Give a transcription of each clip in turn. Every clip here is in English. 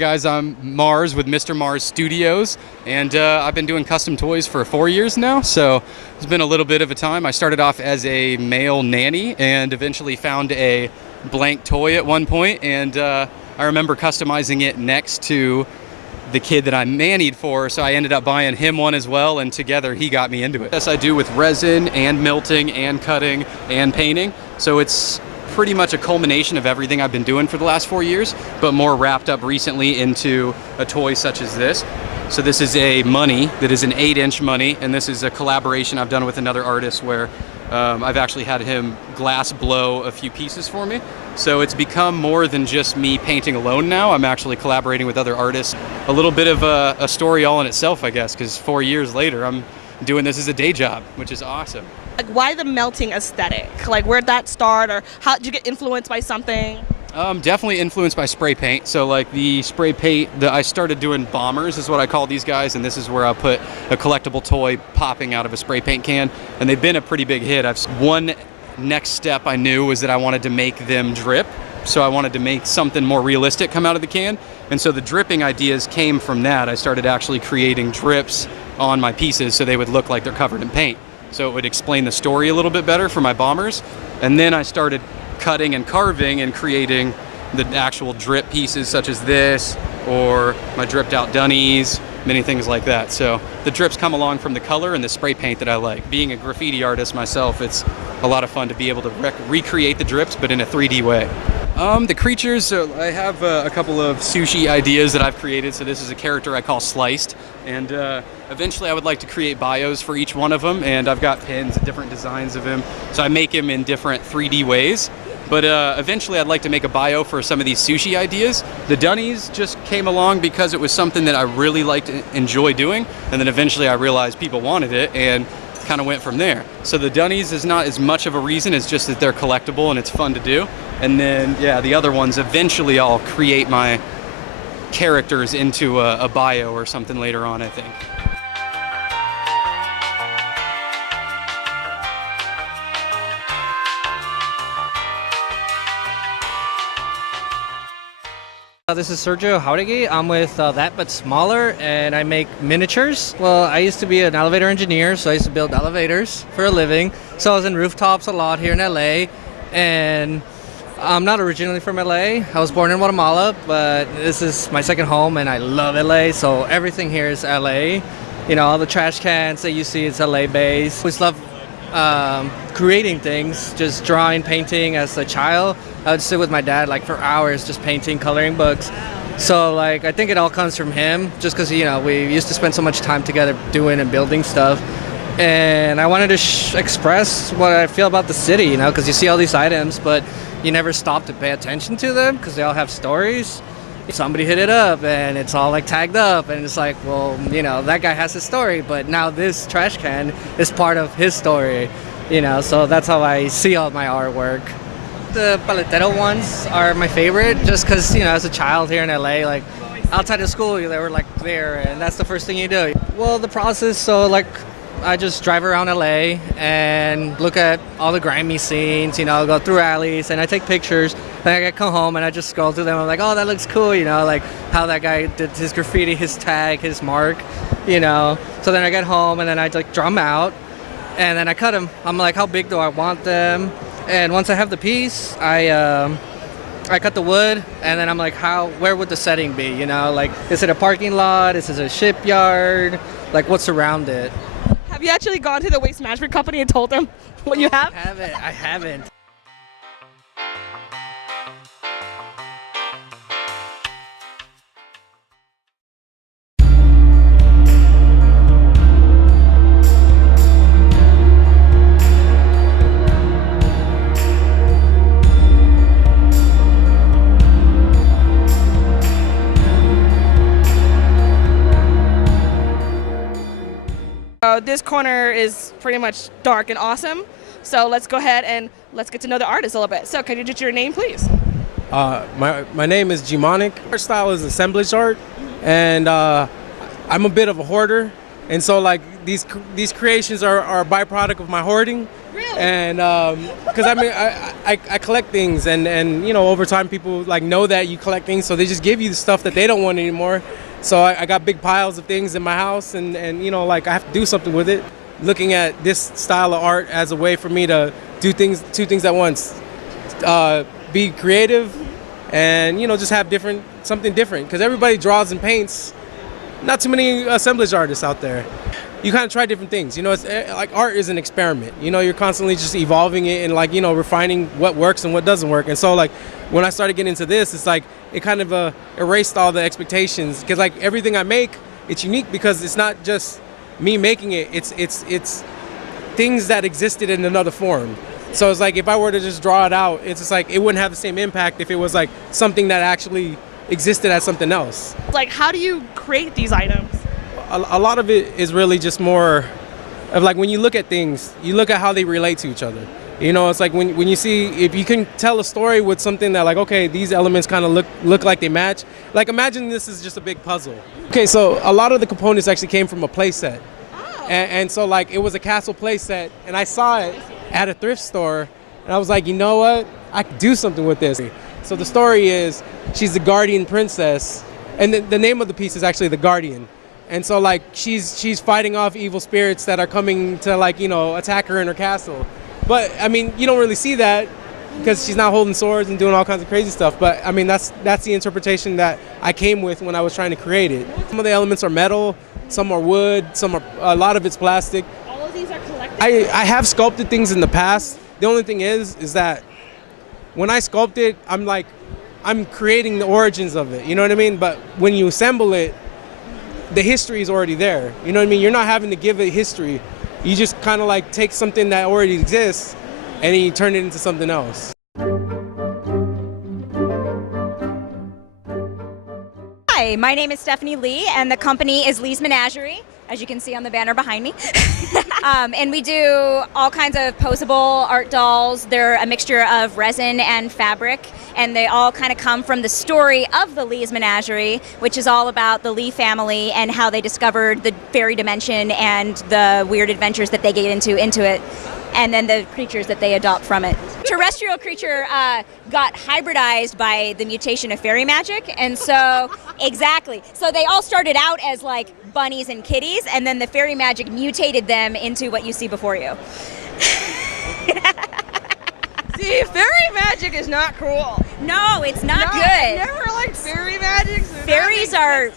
Guys, I'm Mars with Mr. Mars Studios, and I've been doing custom toys for 4 years now, so it's been a little bit of a time. I started off as a male nanny and eventually found a blank toy at one point, and I remember customizing it next to the kid that I nannied for, so I ended up buying him one as well, and together he got me into it. Yes, I do with resin and melting and cutting and painting, so it's pretty much a culmination of everything I've been doing for the last 4 years, but more wrapped up recently into a toy such as this. So this is a money that is an 8-inch money, and this is a collaboration I've done with another artist where I've actually had him glass blow a few pieces for me. So it's become more than just me painting alone now. I'm actually collaborating with other artists. A little bit of a story all in itself, I guess, because 4 years later I'm doing this as a day job, which is awesome. Like, why the melting aesthetic? Like, where'd that start, or how did you get influenced by something? Definitely influenced by spray paint. So like the spray paint, I started doing bombers is what I call these guys, and this is where I'll put a collectible toy popping out of a spray paint can, and they've been a pretty big hit. One next step I knew was that I wanted to make them drip, so I wanted to make something more realistic come out of the can, and so the dripping ideas came from that. I started actually creating drips on my pieces so they would look like they're covered in paint, so it would explain the story a little bit better for my bombers. And then I started cutting and carving and creating the actual drip pieces such as this, or my dripped out dunnies, many things like that. So the drips come along from the color and the spray paint that I like. Being a graffiti artist myself, it's a lot of fun to be able to recreate the drips, but in a 3D way. The creatures, I have a couple of sushi ideas that I've created. So this is a character I call Sliced, and eventually I would like to create bios for each one of them, and I've got pins and different designs of him. So I make him in different 3D ways. But eventually I'd like to make a bio for some of these sushi ideas. The dunnies just came along because it was something that I really liked to enjoy doing, and then eventually I realized people wanted it and kind of went from there. So the dunnies is not as much of a reason, it's just that they're collectible and it's fun to do. And then, yeah, the other ones, eventually I'll create my characters into a bio or something later on, I think. This is Sergio. I'm with That But Smaller, and I make miniatures. Well, I used to be an elevator engineer, so I used to build elevators for a living. So I was in rooftops a lot here in LA, and I'm not originally from LA. I was born in Guatemala, but this is my second home, and I love LA, so everything here is LA. You know, all the trash cans that you see, it's LA based. I always love creating things, just drawing, painting. As a child, I would sit with my dad like for hours just painting, coloring books. So like I think it all comes from him, just because, you know, we used to spend so much time together doing and building stuff. And I wanted to express what I feel about the city, you know, because you see all these items, but you never stop to pay attention to them because they all have stories. Somebody hit it up and it's all like tagged up, and it's like, well, you know, that guy has a story, but now this trash can is part of his story, you know, so that's how I see all my artwork. The paletero ones are my favorite just because, you know, as a child here in LA, like outside of school, they were like there, and that's the first thing you do. Well, the process, so like I just drive around LA and look at all the grimy scenes, you know, go through alleys, and I take pictures. Then I come home and I just scroll through them. I'm like, oh, that looks cool, you know, like how that guy did his graffiti, his tag, his mark, you know. So then I get home and then I like draw them out, and then I cut them. I'm like, how big do I want them? And once I have the piece, I cut the wood, and then I'm like, where would the setting be, you know? Like, is it a parking lot? Is it a shipyard? Like, what's around it? Have you actually gone to the waste management company and told them what you have? I haven't. This corner is pretty much dark and awesome, so let's go ahead and let's get to know the artist a little bit. So can you just your name, please? My name is Onic. Our style is assemblage art, and I'm a bit of a hoarder, and so like these creations are a byproduct of my hoarding. Really? And because I mean I collect things, and you know, over time people like know that you collect things, so they just give you the stuff that they don't want anymore. So I got big piles of things in my house, and you know, like I have to do something with it. Looking at this style of art as a way for me to do two things at once, be creative, and you know, just have something different, because everybody draws and paints. Not too many assemblage artists out there. You kind of try different things. You know, it's like art is an experiment. You know, you're constantly just evolving it and like, you know, refining what works and what doesn't work. And so like when I started getting into this, it's like it kind of erased all the expectations, because like everything I make, it's unique because it's not just me making it. It's things that existed in another form. So it's like if I were to just draw it out, it's just like it wouldn't have the same impact if it was like something that actually existed as something else. Like, how do you create these items? A lot of it is really just more of like when you look at things, you look at how they relate to each other. You know, it's like when you see, if you can tell a story with something that like, okay, these elements kind of look like they match. Like imagine this is just a big puzzle. Okay, so a lot of the components actually came from a play set. Oh. And so like it was a castle play set, and I saw it at a thrift store, and I was like, you know what? I could do something with this. So the story is she's the guardian princess, and the name of the piece is actually the Guardian. And so like she's fighting off evil spirits that are coming to like, you know, attack her in her castle. But I mean, you don't really see that because she's not holding swords and doing all kinds of crazy stuff. But I mean, that's the interpretation that I came with when I was trying to create it. Some of the elements are metal, some are wood, a lot of it's plastic. All of these are collectibles? I have sculpted things in the past. The only thing is that when I sculpt it, I'm creating the origins of it. You know what I mean? But when you assemble it, the history is already there. You know what I mean? You're not having to give it history. You just kind of like take something that already exists and then you turn it into something else. Hi, my name is Stephanie Lee, and the company is Lee's Menagerie, as you can see on the banner behind me. And we do all kinds of posable art dolls. They're a mixture of resin and fabric, and they all kind of come from the story of the Lee's Menagerie, which is all about the Lee family and how they discovered the fairy dimension and the weird adventures that they get into it, and then the creatures that they adopt from it. Terrestrial creature got hybridized by the mutation of fairy magic, and so, exactly. So they all started out as like bunnies and kitties, and then the fairy magic mutated them into what you see before you. See, fairy magic is not cool. No, it's not good. I never liked fairy magic. So Fairies are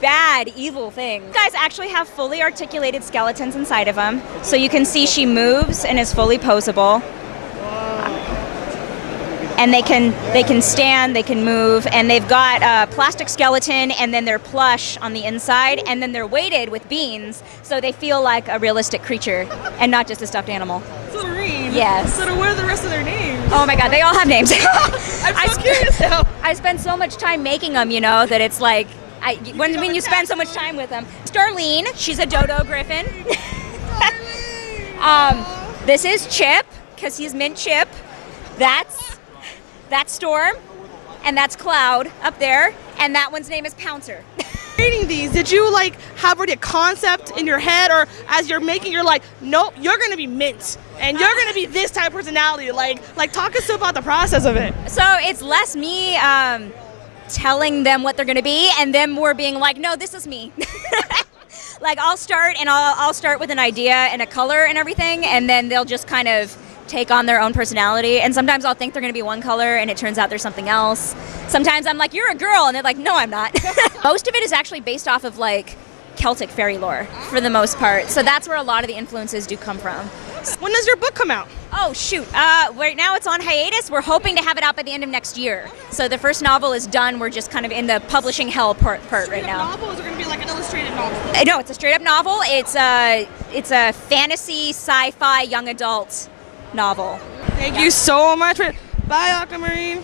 bad, evil things. You guys actually have fully articulated skeletons inside of them, so you can see she moves and is fully posable. And they can stand, they can move, and they've got a plastic skeleton, and then they're plush on the inside, and then they're weighted with beans, so they feel like a realistic creature and not just a stuffed animal. So Marine. Yes. So what are the rest of their names? Oh my God, they all have names. I'm so curious now. I spend so much time making them, you know, that it's like, when you spend so much time with them. Starlene, she's a dodo griffin. This is Chip, because he's mint Chip. That's Storm, and that's Cloud up there, and that one's name is Pouncer. Creating these, did you like have already a concept in your head, or as you're making, you're like, nope, you're gonna be mint, and you're gonna be this type of personality? Like talk us about the process of it. So it's less me telling them what they're gonna be, and them more being like, no, this is me. Like I'll start with an idea and a color and everything, and then they'll just kind of take on their own personality, and sometimes I'll think they're going to be one color and it turns out there's something else. Sometimes I'm like, you're a girl, and they're like, no, I'm not. Most of it is actually based off of like Celtic fairy lore for the most part, so that's where a lot of the influences do come from. When does your book come out? Oh shoot, right now it's on hiatus. We're hoping to have it out by the end of next year. So the first novel is done, we're just kind of in the publishing hell part right now. Novel, or is it going to be like an illustrated novel? No, it's a straight up novel. It's a fantasy, sci-fi, young adult novel. Thank you so much. Bye, Aquamarine.